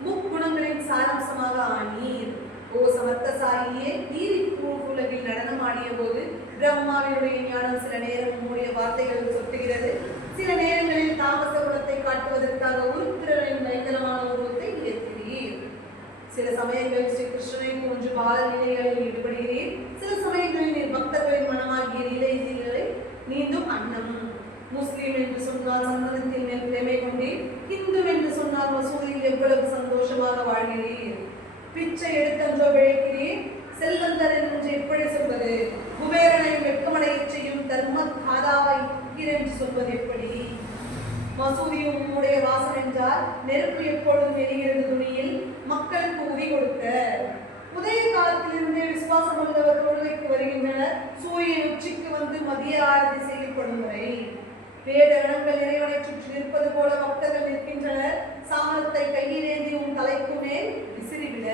முக்குணங்களின் சாராம்சமாக ஆனீர். ஓ சமர்த்த சாயியே, நீரின் உலகில் நடனம் ஆடிய போது பிரம்மாவினுடைய ஞானம் சில நேரம் உம்முடைய வார்த்தைகள் சொட்டுகிறது. சில நேரங்களில் தாமச குணத்தை காட்டுவதற்காக உருத்திரனின் பயங்கரமான உருவத்தை ஏற்கிறீர். சில சமயங்களில் ஸ்ரீ கிருஷ்ணனை போன்று பால நிலைகளில் ஈடுபடுகிறீர். சில சமயங்களில் நீர் பக்தர்களின் மனமாகிய நிலைகளை மீண்டும் அன்னம். முஸ்லீம் என்று சொன்னால் சந்தனத்தின் மேல் பிரேமை கொண்டீர். இந்து என்று சொன்னால் மசூதியில் எவ்வளவு சந்தோஷமாக வாழ்கிறீர். பிச்சை எடுத்தன்றோ விழைக்கிறீர். செல்வந்தர் என்று எப்படி சொல்வது? குபேரனை வெட்கமடைய செய்யும் தர்ம தாதாவை என்று சொல்வது எப்படி? மசூதியும் உம்முடைய வாசம் என்றால் நெருப்பு எப்பொழுதும் எரிகிறது துணியில் மக்களுக்கு உதி கொடுக்க. உதய காலத்திலிருந்தே விசுவாசம் உள்ளவர் தொழுகைக்கு வருகின்றனர். சூரியன் உச்சிக்கு வந்து மதிய ஆரத்தி செய்யப்படும் வரை வேத இடங்கள் இறைவனை சுற்றி நிற்பது போல பக்தர்கள் நிற்கின்றனர். சாமத்தை கையிலேந்தி உன் தலைக்கு மேல் விசிறிவிட.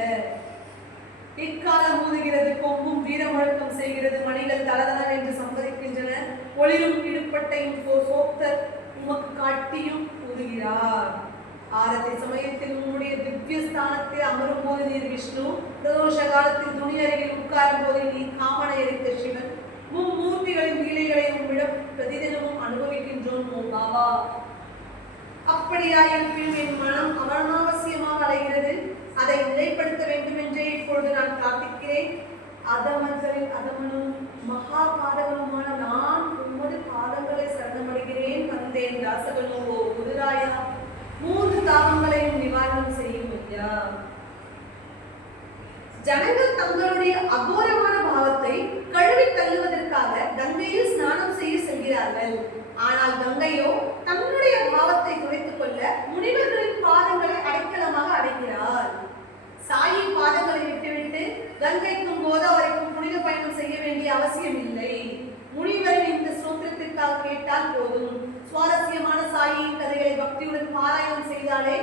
இக்காலம் ஊதுகிறது, கொம்பும் வீரமுழக்கம் செய்கிறது, மணிகள் தளதளம் என்று சம்பதிக்கின்றன. ஒளிரும் இடுப்பட்டையும் சோப்தர் உமக்கு காட்டியும் ஊதுகிறார். ஆரத்தி சமயத்தில் உம்முடைய திவ்ய ஸ்தானத்தில் அமரும் போது நீர் விஷ்ணு, பிரதோஷ காலத்தில் துணி அருகில் உட்காரும் போது நீர் காமனை எரித்த சிவன். மும்மூர்த்திகளின் லீலைகளை உம்மிடம் பிரதிதினமும் அனுபவிக்கின்றோம் ஓ பாபா. அப்படியாயிருப்பினும் என் மனம் அனாவசியமாக அலைகிறது. அதை நிலைப்படுத்த வேண்டும் என்றே இப்பொழுது நான் பிரார்த்திக்கிறேன். அதமர்களின் அதமனும் மகா பாதகனுமான நான் உமது பாதங்களை சரணமடைகிறேன். வந்தேன் தாசகனோ ஓ குருராயா, 3 தாகங்களையும் நிவாரணம் செய்யும் ஐயா. ஜனங்கள் தங்களுடைய அகோரமான பாவத்தை கழுவி தள்ளுவதற்காக கங்கையில் ஸ்நானம் செய்ய செல்கிறார்கள். ஆனால் கங்கையோ தன்னுடைய பாவத்தை துடைத்துக் கொள்ள முனிவர்களின் பாதங்களை அடைக்கலமாக அடைக்கிறார். சாயி பாதங்களை விட்டுவிட்டு கங்கைக்கும் கோதாவரிக்கும் புனித பயணம் செய்ய வேண்டிய அவசியம் இல்லை. முனிவரின் இந்த ஸ்தோத்திரத்திற்காக கேட்டால் போதும். சுவாரஸ்யமான சாயியின் கதைகளை பக்தியுடன் பாராயணம் செய்தாலே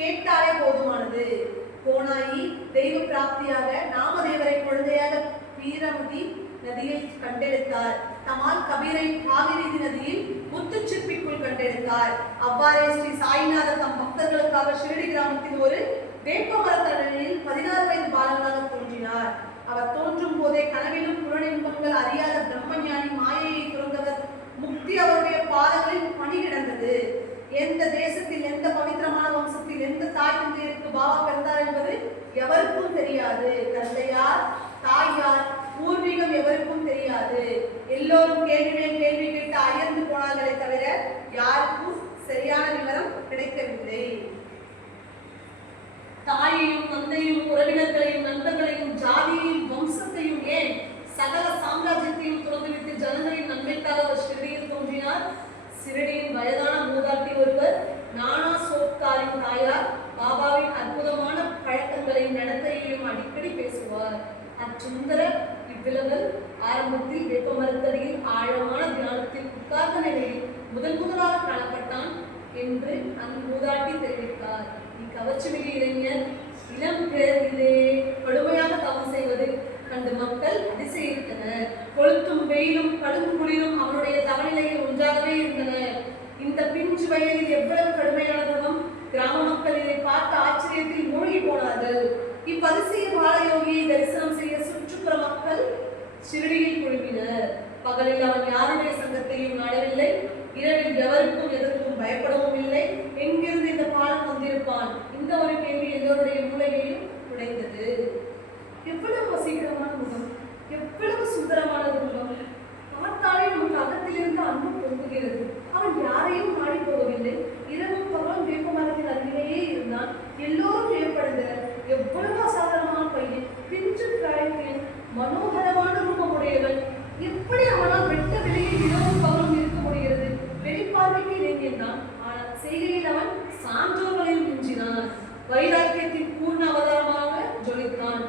கேட்டாலே போதுமானது. கோனாயி தெய்வ பிராப்தியாக நாமதேவரை குழந்தையாக பீரமதி நதியில் கண்டெடுத்தார். தமால் கபீரை காவிரி நதியில் முத்துச்சிற்பிக்குள் கண்டெடுத்தார். அவ்வாறே ஸ்ரீ சாய்நாத தம் பக்தர்களுக்காக ஷிரடி கிராமத்தில் ஒரு வேப்ப மரத்தடியில் 16 வயது பாலனாக தோன்றினார். அவர் தோன்றும் போதே கனவிலும் புலனின்பங்கள் அறியாத பிரம்மஞானி மாயையை துறந்தவர். முக்தி அவருடைய பாதங்களில் பணி கிடந்தது. எந்த தேசத்தில், எந்த பவித்திரமான வம்சத்தில், எந்த தாய் தந்தையருக்கு பாபா பிறந்தார் என்பது எவருக்கும் தெரியாது. தந்தையார், தாயார், பூர்வீகம் எவருக்கும் தெரியாது. எல்லோரும் கேள்வி மேல் கேள்வி கேட்டு அயர்ந்து போனார்களே தவிர யாருக்கும் சரியான விவரம் கிடைக்கவில்லை. தாயையும் தந்தையும் உறவினர்களையும் நண்பர்களையும் ஜாதியையும் வம்சத்தையும் ஏன் சகல சாம்ராஜ்யத்தையும் துறந்துவிட்டு ஜனங்களின் நன்மைக்காக அவர் ஷிரடியில் தோன்றினார். ஷிரடியின் வயதான மூதாட்டி ஒருவர் நானா சோப்காரின் தாயார் பாபாவின் அற்புதமான அச்சுந்தர இவ்விலங்கள் ஆரம்பத்தில் வேப்ப மரத்தடியில் ஆழமான தியானத்தில் உட்கார்ந்த நிலையில் முதலாக காணப்பட்டான் என்று அந்த மூதாட்டி தெரிவித்தார். இக்கவர்ச்சிமிகு இளைஞர் இளம் பிறரிலே கடுமையாக தவம் செய்வது கண்டு மக்கள் அதிசயித்தனர். கொளுத்தும் வெயிலும் கடும் குளிரும் அவனுடைய தவநிலையில் ஒன்றாகவே இருந்தனர். இந்த பிஞ்சு வயலில் எவ்வளவு கடுமையான தவம்! கிராம மக்கள் இதை பார்த்த ஆச்சரியத்தில் மூழ்கி போனார்கள். இப்பதிசய பாலயோகியை தரிசனம் செய்ய சுற்றுப்புற மக்கள் சிறுடியில் குழுமினர். பகலில் அவன் யாருடைய சங்கத்தையும் நாடவில்லை, இரவில் எவருக்கும் எதற்கும் பயப்படவும் இல்லை. எங்கிருந்து இந்த பாலம் வந்திருப்பான்? இந்த ஒரு கேள்வி எல்லோருடைய மூளையிலும் நுழைந்தது. எவ்வளவு வசீகரமான முகம், எவ்வளவு சுந்தரமான முகம்! பார்த்தாலே நமக்கு அகத்திலிருந்து அன்பு பொங்குகிறது. அவன் யாரையும் நாடி போகவில்லை. இரவும் பகலும் வேப்ப மரத்தின் அருகிலேயே இருந்தான். எல்லோரும் ஏற்படுகிறார். எவ்வளவு அசாதாரணமான பையன், பிஞ்சு பிராயத்தில் மனோகரமான ரூபமுடையவன். எப்படி அவனால் வெட்ட வெளியில் இரவும் பகலும் இருக்க முடிகிறது? வெளிப்பார்வைக்கு இளைஞன் தான், ஆனால் செய்கையில் அவன் சான்றோர்களில் மிஞ்சினான். வைராக்கியத்தின் பூர்ண அவதாரமாக ஜொலித்தான்.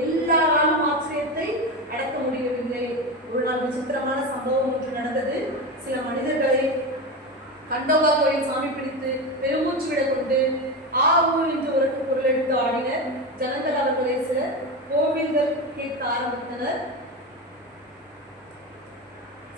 எல்லாராலும் ஆச்சரியத்தை அடக்க முடியவில்லை. ஒரு நாள் விசித்திரமான சம்பவம் ஒன்று நடந்தது. சில மனிதர்களை கண்டோபா கோயில் சாமி பிடித்து பெருமூச்சு விட கொண்டு என்று ஒரு பொருள் எடுத்து ஆடினர். ஜனங்கள் அவர்களை சில கோவில்கள் கேட்க ஆரம்பித்தனர்.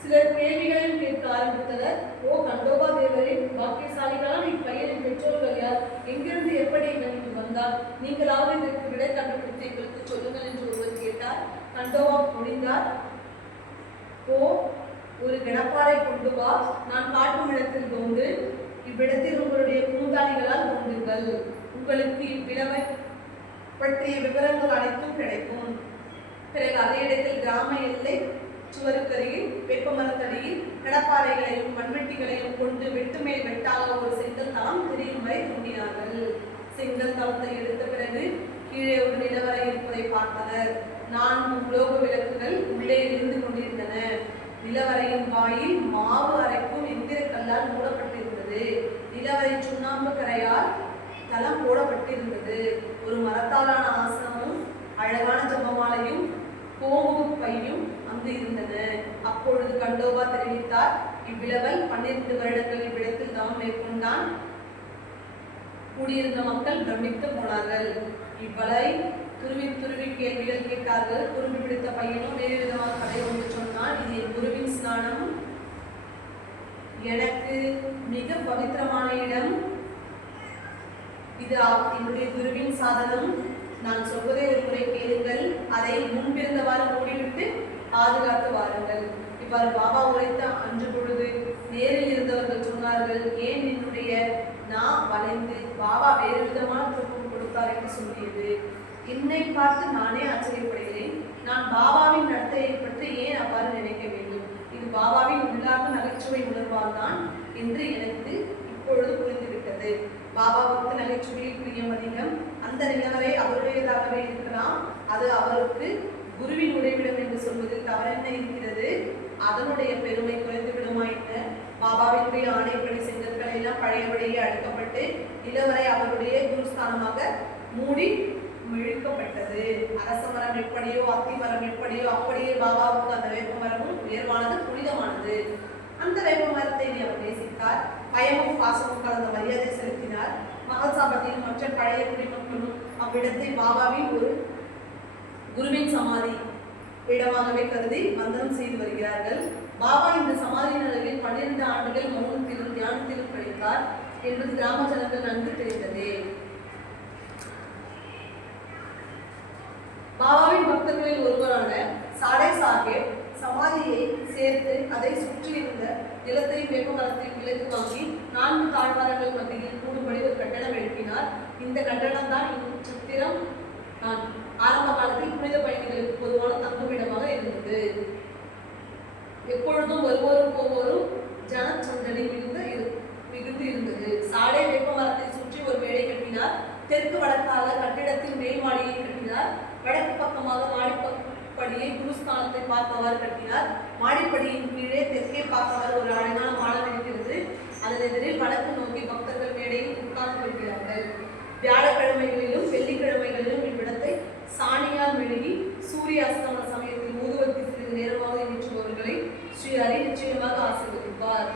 சிலர் கேள்விகளையும் கேட்க ஆரம்பித்தனர். ஓ கண்டோபா தேவரே, பாக்கியசாலிகளான இப்பையனின் பெற்றோர்கள் யார்? எங்கிருந்து எப்படி இங்கு வந்தார்? நீங்களாவது இதற்கு விடை கண்டுபிடித்து எங்களுக்கு சொல்லுங்கள் என்று ஒருவர் கேட்டார். கண்டோபா முடிந்தார். ஓ, ஒரு கிடப்பாறை கொண்டு வா, நான் காட்டும் இடத்தில் தோன்று, இவ்விடத்தில் உங்களுடைய பூந்தாளிகளால் தோன்றுங்கள். உங்களுக்கு இவ்விழவை பற்றிய விவரங்கள் அனைத்தும் கிடைக்கும். பிறகு அதே இடத்தில் கிராம எல்லை சுவருக்கரையில் வேப்ப மரத்தடியில் கடப்பாறைகளையும் மண்வெட்டிகளையும் கொண்டு வெட்டு மேல் வெட்டாக ஒரு செங்கல் தளம் தெரியும் வரை தோண்டினார்கள். செங்கல் தளத்தை எடுத்த பிறகு கீழே ஒரு நிலவரை இருப்பதை பார்த்தனர். 4 உலோக விளக்குகள் உள்ளே இருந்து கொண்டிருந்தன. நிலவரையின் வாயில் மாவு அரைக்கும் எந்திர கல்லால் மூடப்பட்டிருந்தது. நிலவரை சுண்ணாம்பு கரையால் தளம் போடப்பட்டிருந்தது. ஒரு மரத்தாலான ஆசனமும் அழகான ஜபமாலையும் கோமுக பையும் அங்கு இருந்தன. அப்பொழுது கண்டோபா தெரிவித்தார், இவ்விழவல் 12 வருடங்கள் இவ்விடத்தில் தவம் மேற்கொண்டான். கூடியிருந்த மக்கள் பிரமித்து போனார்கள். இவ்வளை துருவி கேள்விகள் கேட்டார்கள். குருவி பிடித்த பையனும் வேறு விதமாக கதை ஒன்று சொன்னான். இது என் குருவின் ஸ்நானம், எனக்கு மிக பவித்திரமான இடம், இது என்னுடைய குருவின் சாதனம். நான் சொல்வதை ஒரு முறை கேளுங்கள், அதை முன்பிருந்தவாறு மூடிவிட்டு பாதுகாத்து வாருங்கள். இவ்வாறு பாபா உரைத்த அன்று பொழுது நேரில் இருந்தவர்கள் சொன்னார்கள், ஏன் என்னுடைய நான் வளைந்து பாபா வேறு விதமான தூக்கம் கொடுத்தார் என்று சொல்லியது. என்னை பார்த்து நானே ஆச்சரியப்படுகிறேன். நான் பாபாவின் நடத்தையை பற்றி ஏன் அவ்வாறு நினைக்க வேண்டும்? இது பாபாவின் உள்ளார்ந்த நகைச்சுவை உணர்வால் தான் என்று எனக்கு இப்பொழுது புரிந்துவிட்டது. பாபாவுக்கு நகைச்சுவையில் பிரியம் அதிகம். அந்த நிலவரை அவருடையதாகவே இருக்கலாம். அது அவருக்கு குருவின் உறைவிடம் என்று சொல்வதில் தவறென்ன இருக்கிறது? அதனுடைய பெருமை குறைந்து விடுமா என்ன? பாபாவினுடைய ஆணைப்படி செங்கற்களை எல்லாம் பழையபடியே அடுக்கப்பட்டு நிலவரை அவருடைய குருஸ்தானமாக மூடி இழுக்கப்பட்டது. அரச மரம் எப்படியோ அத்தி மரம் எப்படியோ அப்படியே பாபாவுக்கு அந்த வேப்ப மரமும் உயர்வானது, புனிதமானது. அந்த வேப்ப மரத்தை அவர் நேசித்தார். பயமும் பாசமும் கலந்த மரியாதை செலுத்தினார். மகசாபத்தியும் மற்ற பழைய குடிமக்களும் அவ்விடத்தை பாபாவின் ஒரு குருவின் சமாதி இடமாகவே கருதி வந்தனம் செய்து வருகிறார்கள். பாபா இந்த சமாதியின் அளவில் 12 ஆண்டுகள் மௌனத்திலும் தியானத்திலும் கழித்தார் என்பது கிராம ஜனங்கள் நன்கு தெரிந்ததே. பாபாவின் பக்தர்களில் ஒருவரான சாடே சாஹேப் சமாதியை சேர்த்து அதை சுற்றியிருந்த நிலத்தை வேப்ப மரத்தில் விலக்கு வாங்கி 4 தாழ்வாரங்கள் மத்தியில் கூடும்படி ஒரு கட்டடம் எழுப்பினார். இந்த கட்டடம் தான் சத்திரம் ஆரம்ப காலத்தில் புனித பயணிகளுக்கு பொதுவான தங்குமிடமாக இருந்தது. எப்பொழுதும் ஒருவரும் போவோரும் ஜனச்சந்தடி மிகுந்து இருந்தது. சாடே வேப்ப மரத்தை சுற்றி ஒரு மேடை கட்டினார். தெற்கு வடக்காக கட்டிடத்தில் மேல் மாடியை கட்டினார். வடக்கு பக்கமாக மாடிப்படியை குருஸ்தானத்தை பார்த்தவாறு கட்டினார். மாடிப்படியின் கீழே தெற்கே பார்த்தவாறு ஒரு அழகான மாடம் இருக்கிறது. அதன் எதிரில் வடக்கு நோக்கி பக்தர்கள் மேடையில் உட்கார்ந்து கொள்கிறார்கள். வியாழக்கிழமைகளிலும் வெள்ளிக்கிழமைகளிலும் இவ்விடத்தை சாணியால் மெழுகி சூரிய அஸ்தமன சமயத்தில் ஊதுவத்தி சிறிது நேரமாக ஏற்றுபவர்களை ஸ்ரீ ஹரி நிச்சயமாக ஆசீர்வதிப்பார்.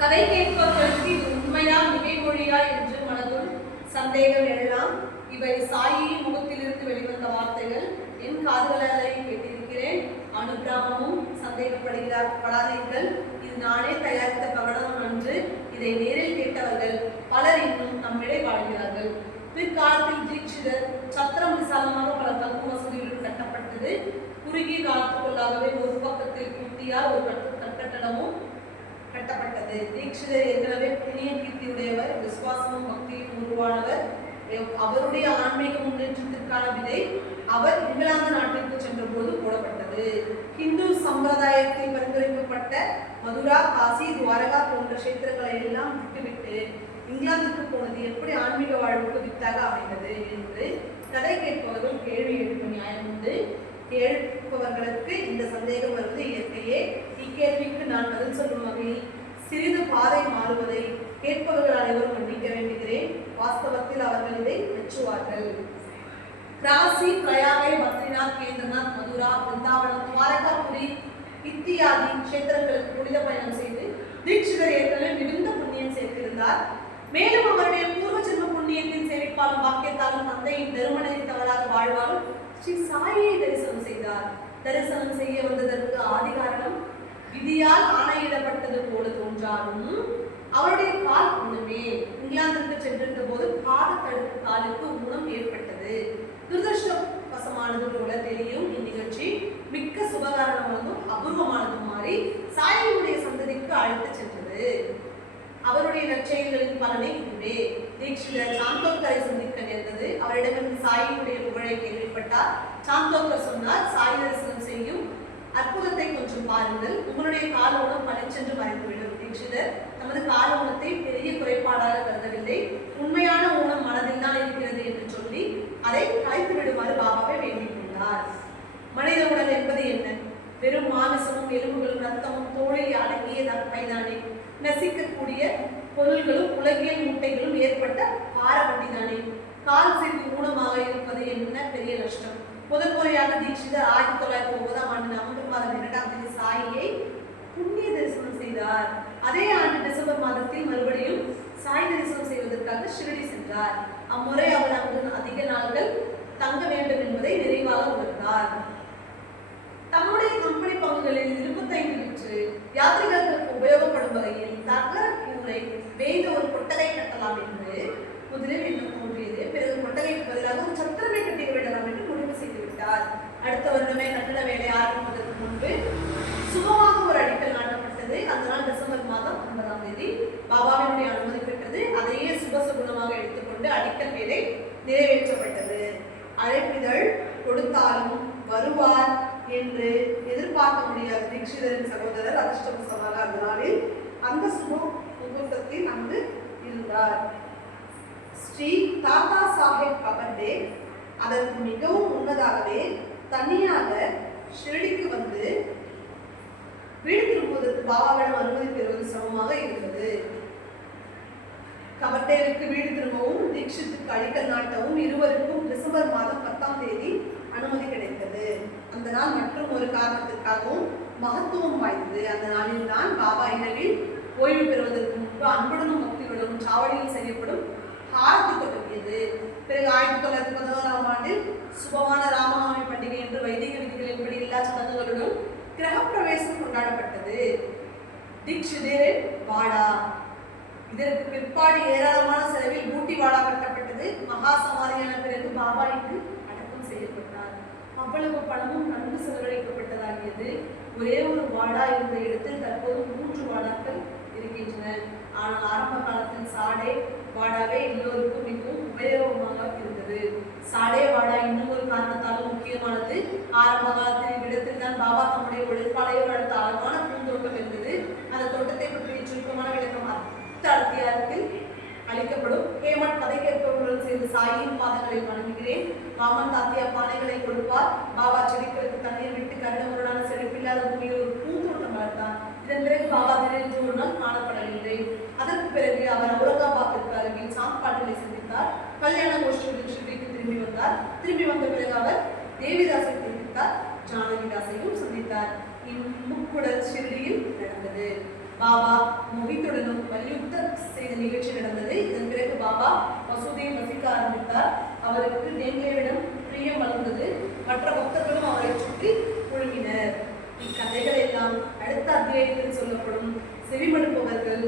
கதை கேட்பவர்களுக்கு இது உண்மையா மிகைமொழியா என்று மனதுள் சந்தேகம் எழலாம். இவை சாயியின் முகத்திலிருந்து வெளிவந்த வார்த்தைகள். என் காதுகளாலேயும் கேட்டிருக்கிறேன். அனுபிராமமும் சந்தேகப்படாதீர்கள். இது நானே தயாரித்த பகடம் அன்று. இதை நேரில் கேட்டவர்கள் பலர் இன்னும் நம்மிடையே வாழ்கிறார்கள். பிற்காலத்தில் தீட்சிதர் சத்திரம் விசாலமாக பல தங்கு வசதிகளுடன் கட்டப்பட்டது. குறுகிய காலத்துக்குள்ளாகவே ஒரு பக்கத்தில் குட்டியால் ஒரு கட்டடமும் கட்டப்பட்டது. தீட்சிதர் ஏற்கனவே புண்ணிய கீர்த்தியுடையவர், விசுவாசமும் பக்தியும் உருவானவர். அவருடைய ஆன்மீக முன்னேற்றத்திற்கான விதை அவர் இங்கிலாந்து நாட்டிற்கு சென்ற போது போடப்பட்டது. ஹிந்து சம்பிரதாயத்தில் பரிந்துரைக்கப்பட்ட மதுரா, காசி, துவாரகா போன்ற கஷேத்திரங்களை எல்லாம் விட்டுவிட்டு இங்கிலாந்துக்கு போனது எப்படி ஆன்மீக வாழ்வுக்கு வித்தாக அமைந்தது என்று கதை கேட்பவர்கள் கேள்வி எழுப்ப நியாயம் உண்டு. கேட்பவர்களுக்கு இந்த சந்தேகம் வருவது இயற்கையே. இக்கேள்விக்கு நான் பதில் சொல்லும் வகையில் சிறிது பாதை மாறுவதை கேட்பவர்கள் அனைவரும் மன்னிக்க வேண்டுகிறேன். வாஸ்தவத்தில் அவர்கள் இதை மெச்சுவார்கள். காசி, பிரயாகை, பத்ரிநாத், கேந்திரநாத், மதுரா, பிருந்தாவனம், துவாரகாபுரி இத்தியாதி கஷேத்திரங்களுக்கு புனித பயணம் செய்து தீட்சிதர் ஏற்கனவே மிகுந்த புண்ணியம் சேர்த்திருந்தார். மேலும் அவருடைய பூர்வ ஜென்ம புண்ணியத்தின் சேமிப்பாலும் பாக்கியத்தாலும் தந்தையின் தருமனை தவறாத வாழ்வாலும் ஸ்ரீ சாயியை தரிசனம் செய்தார். தரிசனம் செய்ய வந்ததற்கு ஆதி காரணம் விதியால் ஆணையிடப்பட்டது போல தோன்றாலும் அவருடைய கால் ஊனமே. இங்கிலாந்திற்கு சென்றிருந்த போது பாத தடுப்பு காலுக்கு ஊனம் ஏற்பட்டது. துரதிருஷ்டவசமானது போல தெரியும் இந்நிகழ்ச்சி மிக்க சுபகாரணமானதும் அபூர்வமானதும் மாறி சாயினுடைய சந்ததிக்கு அழைத்து சென்றது. அவருடைய நற்செயல்களின் பலனை இதுவே. தீட்சிதர் சாந்தோக்கரை சந்திக்க நேர்ந்தது. அவரிடமிருந்து சாயினுடைய புகழை கேள்விப்பட்டார். சாந்தோக்கர் சொன்னார், சாய் தரிசனம் செய்யும் அற்புதத்தை கொஞ்சம் பாருங்கள், உங்களுடைய கால ஊனம் பழிச்சென்று மறைந்துவிடும். தீட்சிதர் தமது கால ஊனத்தை பெரிய குறைபாடாக கருதவில்லை. உண்மையான ஊனம் மனதில் தான் இருக்கிறது என்று சொல்லி அதை கலைத்து விடுமாறு பாபாவை வேண்டிக் கொண்டார். மனித உடல் என்பது என்ன? வெறும் மாமிசமும் எலும்புகளும் ரத்தமும் தோளில் அடங்கிய தன்மைதானே. நசிக்கக்கூடிய பொருள்களும் உலகியல் மூட்டைகளும் ஏற்பட்ட பாரவண்டிதானே. கால் சிறிது ஊனமாக இருப்பது என்ன பெரிய நஷ்டம். முதல் முறையாக தீட்சிதர் 1909 நவம்பர் மாதம் 2 சாயியை புண்ணிய தரிசனம் செய்தார். அதே ஆண்டு டிசம்பர் மாதத்தில் மறுபடியும் சாய் தரிசனம் செய்வதற்காக ஷிரடி சென்றார். அம்முறை அவர் அங்கு அதிக நாட்கள் தங்க வேண்டும் என்பதை நிறைவாக உணர்ந்தார். தம்முடைய கம்பெனி பங்குகளில் 25 விற்று யாத்திரிகர்களுக்கு உபயோகப்படும் வகையில் தகர கூரை வேய்ந்த ஒரு கொட்டகை கட்டலாம் என்று முதலில் எண்ணம் தோன்றியது. பிறகு கொட்டகைக்கு பதிலாக ஒரு சத்திரமே கட்டி விடலாம் என்று முடிவு செய்துவிட்டார். அடுத்த வருடமே கட்டட வேலை ஆரம்பிப்பதற்கு முன்பு சுகமாக ஒரு அடிக்கல் நாட்டப்பட்டது. அந்த நாள் டிசம்பர் மாதம் 9 பாபாவினுடைய அனுமதி பெற்றது. அதையே சுபசுகுணமாக எடுத்துக்கொண்டு அடிக்கல் வேலை நிறைவேற்றப்பட்டது. அழைப்பிதழ் கொடுத்தாலும் வருவார் என்று எதிர்பார்க்க முடியாத தீட்சிதரின் சகோதரர் அதிர்ஷ்டவசமாக அந்த நாளில் அந்த சுப முகூர்த்தத்தில் அங்கு இருந்தார். ஸ்ரீ தாத்தா சாஹேப் கபர்தே அதற்கு மிகவும் முன்னதாகவே தனியாக ஷிரடிக்கு வந்து வீடு திரும்புவதற்கு பாபாவிடம் அனுமதி பெறுவது சமமாக இருந்தது. கபர்தேவுக்கு வீடு திரும்பவும் தீட்சித்துக்கு அடிக்கல் நாட்டவும் இருவருக்கும் டிசம்பர் மாதம் 10 அனுமதி கிடைத்தது. அந்த நாள் மற்றும் ஒரு காரணத்திற்காகவும் மகத்துவம் வாய்ந்தது. அந்த நாளில் தான் பாபா இரவில் ஓய்வு பெறுவதற்கு முன்பு அன்புடனும் பக்தியுடனும் சாவடியில் செய்யப்படும் ஆரத்தி தொடங்கியது. பிறகு 1911 ஆண்டில் சுபமான ராமநவமி பண்டிகை என்று வைதிக விதிகளின்படி எல்லா சடங்குகளுடன் கிரகப்பிரவேசம் கொண்டாடப்பட்டது. தீட்சிதரின் வாடா இதற்கு பிற்பாடு ஏராளமான செலவில் ஊட்டி வாடா கட்டப்பட்டது. மகா சமாதியான பிறகு பாபா இங்கு அடக்கம் செய்யப்பட்டார். அவ்வளவு பணமும் நன்கு செலவழிக்கப்பட்டதாகியது. ஒரே ஒரு வாடா இருந்த இடத்தில் தற்போது 3 வாடாக்கள் இருக்கின்றன. ஆனால் ஆரம்ப காலத்தில் சாடே வாடாவே எல்லோருக்கும் மிகவும் உபயோகமாக இருந்தது. சாடே வாடா இன்னும் ஒரு காரணத்தாலும் முக்கியமானது. ஆரம்ப காலத்தில் இவ்விடத்தில் தான் பாபா தம்முடைய உழைப்பாளைய வளர்த்த அழகான பூந்தோட்டம் இருந்தது. அந்த தோட்டத்தை பற்றிய சுருக்கமான விளக்கம் அடுத்த அத்தியாயத்தில் அளிக்கப்படும். ஹேமட் கதை கேட்பவர்களுடன் சேர்ந்து சாயின் பாதங்களை வணங்குகிறேன். ராமன் தாத்தியா பானைகளை கொடுப்பார். பாபா செடிகளுக்கு தண்ணீர் விட்டு கருடமுருடான செழிப்பில்லாத பூமியில் ஒரு பூந்தோட்டம் வளர்த்தார். இதன் பிறகு பாபா திடீரென்று ஒரு நாள் காணப்படவில்லை. அதற்கு பிறகு அவர் அவுரங்காபாத்திற்கு அருகில் சாந்த்பாட்டிலை சந்தித்தார். கல்யாண கோஷ்டியுடன் ஷிரடிக்கு திரும்பி வந்தார். திரும்பி வந்த பிறகு அவர் தேவிதாசை சந்தித்தார், ஜானகிதாசையும் சந்தித்தார். இம்முக்குடல் ஷிரடியில் நடந்தது. பாபா மொஹித்துடனும் மல்யுத்த செய்த நிகழ்ச்சி நடந்தது. இதன் பிறகு பாபா மசூதியை வசிக்க ஆரம்பித்தார். அவருக்கு டேங்கேவிடம் பிரியம் வளர்ந்தது. மற்ற பக்தர்களும் அவரை சுற்றி குழுமினர். இக்கதைகள் எல்லாம் அடுத்த அத்தியாயத்தில் சொல்லப்படும். செவிமடுப்பவர்கள்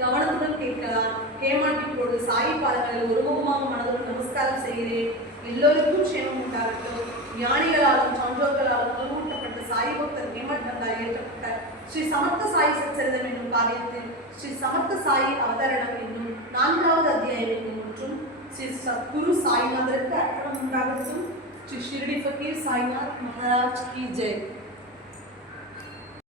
கவனத்துடன் கேட்கலாம். கேமாட்டி போடு சாயி பாதங்களில் ஒருமுகமாக மனதுடன் நமஸ்காரம் செய்கிறேன். எல்லோருக்கும் க்ஷேமம் உண்டாகட்டும். ஞானிகளாலும் சான்றோர்களாலும் உருவூட்டப்பட்ட சாயி பக்தர் ஹேமட் பந்தால் இயற்றப்பட்ட ஸ்ரீ சமர்த்த சாயி சச்சரிதம் என்னும் காவியத்தில் ஸ்ரீ சமர்த்த சாயி அவதரணம் என்னும் 4வது அத்தியாயம் மற்றும் ஸ்ரீ சத்குரு சாய்நாதருக்கு அர்ப்பணம் உண்டாகட்டும். ஸ்ரீ ஷிரடி ஃபக்கீர் சாய்நாத் மகாராஜ் கி ஜெய்.